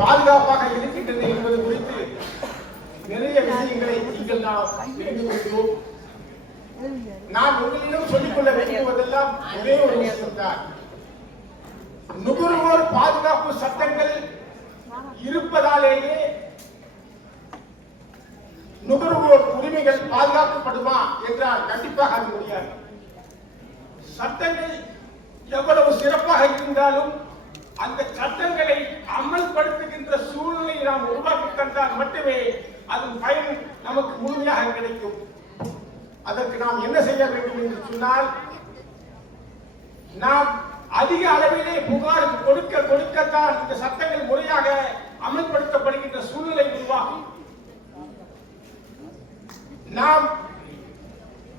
பாதுகாப்பாக இருக்கின்றது என்பது குறித்து நிறைய விஷயங்களை நீங்கள் நாம் தெரிந்து கொள்கிறோம். நான் உங்களிடம் சொல்லிக்கொள்ள வேண்டியதெல்லாம் ஒரே ஒரு விஷயம்தான். நுகர்வோர் பாதுகாப்பு சட்டங்கள் இருப்பதாலேயே நுகர்வோர் உரிமைகள் பாதுகாக்கப்படுமா என்றால் கண்டிப்பாக அது முடியாது. சட்டங்கள் எவ்வளவு சிறப்பாக இருந்தாலும் அந்த சட்டங்களை இந்த சூழ்நிலையை நாம் உருவாக்கி தந்தால் மட்டுமே அதன் பயன் நமக்கு முழுமையாக கிடைக்கும். அதற்கு நாம் என்ன செய்ய வேண்டும் என்று சொன்னால் நாம் அதிக அளவிலே புகார் கொடுக்க கொடுக்கத்தான் இந்த சட்டங்கள் முறையாக அமல்படுத்தப்படுகின்ற சூழ்நிலை உருவாகும். நாம்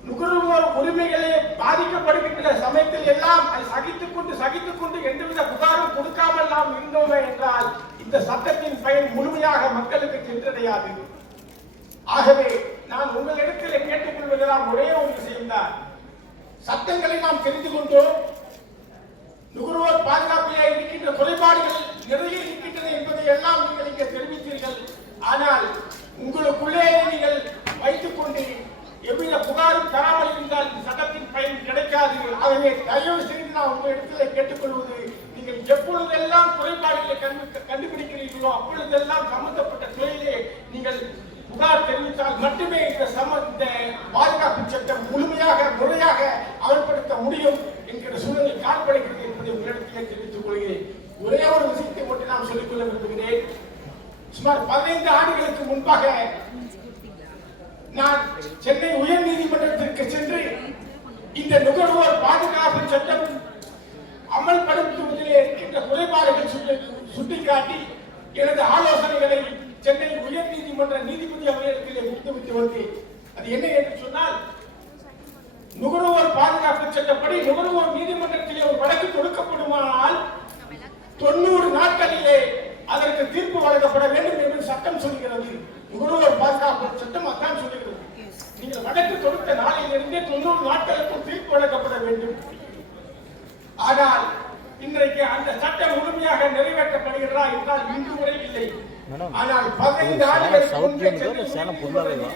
நுகர்வோர் உரிமைகளே பாதிக்கப்படுகின்ற சமயத்தில் எல்லாம் அதை சகித்துக் கொண்டு சகித்துக் கொண்டு எந்தவித புகாரும் கொடுக்காமல் நாம் இருந்தோமே என்றால் இந்த சட்டத்தின் பயன் முழுமையாக மக்களுக்கு சென்றடையாது. ஆகவே நான் உங்களிடத்தில் கேட்டுக்கொள்வதெல்லாம் ஒரே ஒரு விஷயம்தான் சட்டங்களை நாம் தெரிந்து கொண்டோம் நுகர்வோர் பாதுகாப்பிலே இருக்கின்ற குறைபாடுகள் நிறைய இருக்கின்றன என்பதை எல்லாம் நீங்கள் இங்கே தெரிவித்தீர்கள். ஆனால் உங்களுக்குள்ளே நீங்கள் வைத்துக் கொண்டு எவ்வித புகாரும் தராமல் இருந்தால் இந்த சட்டத்தின் பயன் கிடைக்காது. ஆகவே தயவு செய்து நான் உங்களிடத்தில் கேட்டுக்கொள்வது நீங்கள் எப்பொழுதெல்லாம் குறைபாடுகளை கண்டு கண்டுபிடிக்கிறீர்களோ அப்பொழுதெல்லாம் சம்பந்தப்பட்ட துறையிலே நீங்கள் புகார் தெரிவித்தால் மட்டுமே இந்த சம இந்த பாதுகாப்பு சட்டம் முழுமையாக முறையாக அமல்படுத்த முடியும் என்கிற சூழ்நிலை காணப்படுகிறது என்பதை உங்களிடத்திலே தெரிவித்துக் கொள்கிறேன். ஒரே ஒரு விஷயத்தை மட்டும் நான் சொல்லிக்கொள்ள விரும்புகிறேன். சுமார் பதினைந்து ஆண்டுகளுக்கு முன்பாக நான் சென்னை உயர் நீதிமன்றத்திற்கு சென்று இந்த நுகர்வோர் பாதுகாப்பு சட்டம் அமல்படுத்துவதிலே இருக்கின்ற குறைபாடுகள் சுட்டி சுட்டிக்காட்டி எனது ஆலோசனைகளை சென்னை உயர் நீதிமன்ற நீதிபதி அவர்களிடத்திலே முடித்துவிட்டு வந்தேன் அது என்ன என்று சொன்னால் நுகர்வோர் பாதுகாப்பு சட்டப்படி நுகர்வோர் நீதிமன்றத்திலே ஒரு வழக்கு தொடுக்கப்படுமானால் தொண்ணூறு நாட்களிலே அதற்கு தீர்ப்பு வழங்கப்பட வேண்டும் என்று சட்டம் சொல்கிறது. நுகர்வோர் பாதுகாப்பு சட்டம் அதான் சொல்கிறது. நீங்கள் வழக்கு தொடுத்த நாளிலிருந்தே தொண்ணூறு நாட்களுக்கு தீர்ப்பு வழங்கப்பட வேண்டும். ஆனால் இன்றைக்கு அந்த சட்டம் முழுமையாக நிறைவேற்றப்படுகிறதா என்றால் இன்று வரை இல்லை மேடம், ஆனால் பதினைந்து இது ஆண்டுகளுக்கு சேலம் முன்பே சவுத் சென்னை சேலம் நீதிமன்ற ஃபுல்லாவே தான்.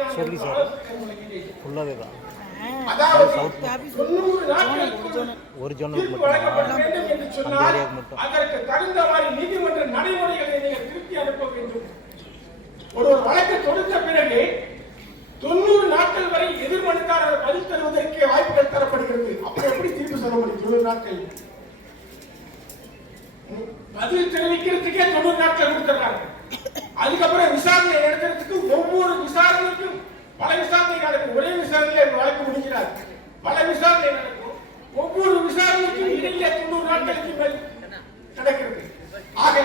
நான் சரி. ஃபுல்லாகவே தான் சவுத் ஒரு ஜோனுக்கு மட்டும்? அந்த ஏரியாவுக்கு மட்டும். ஒரு வழக்கு தொடுத்த பிறகு தொண்ணூறு நாட்கள் வரை எதிர்மனுக்காரர் பதில் தருவதற்கு வாய்ப்புகள் தரப்படுகிறது. அப்ப எப்படி தீர்ப்பு சொல்ல முடியும்? தொண்ணூறு நாட்கள். பதில் தெரிவிக்கிறதுக்கே தொண்ணூறு நாட்கள் கொடுத்துறாங்க. அதுக்கப்புறம் விசாரணை நடத்துறதுக்கு ஒவ்வொரு விசாரணைக்கும் பல விசாரணை நடக்கும். ஒரே விசாரணையில வழக்கு முடிக்கிறார் பல விசாரணை நடக்கும். ஒவ்வொரு விசாரணைக்கும் இடையிலே தொண்ணூறு நாட்களுக்கு மேல் நடக்கிறது. ஆக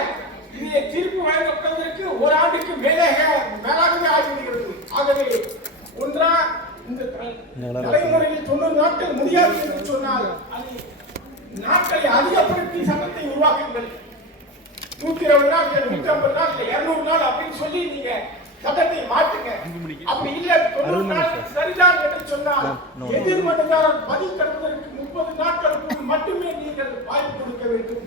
இதை தீர்ப்பு வழங்கப்படுவதற்கு ஒரு ஆண்டுக்கு மேலாக மேலாகவே ஆகிவிடுகிறது ஆகவே ஒன்றா இந்த தலை- தலைமுறையில் தொண்ணூறு நாட்கள் முடியாது என்று சொன்னால் அது நாட்களை அதிகப்படுத்தி சட்டத்தை உருவாக்குங்கள் நூத்தி இருபது நாள் நூத்தி ஐம்பது நாள் இருநூறு நாள் அப்படின்னு சொல்லி நீங்க சட்டத்தை மாற்றுங்க. அப்படி இல்ல தொண்ணூறு நாள் சரிதான் என்று சொன்னால் எதிர்மனுதாரர் பதில் தருவதற்கு முப்பது நாட்களுக்கு மட்டுமே நீங்கள் வாய்ப்பு கொடுக்க வேண்டும்.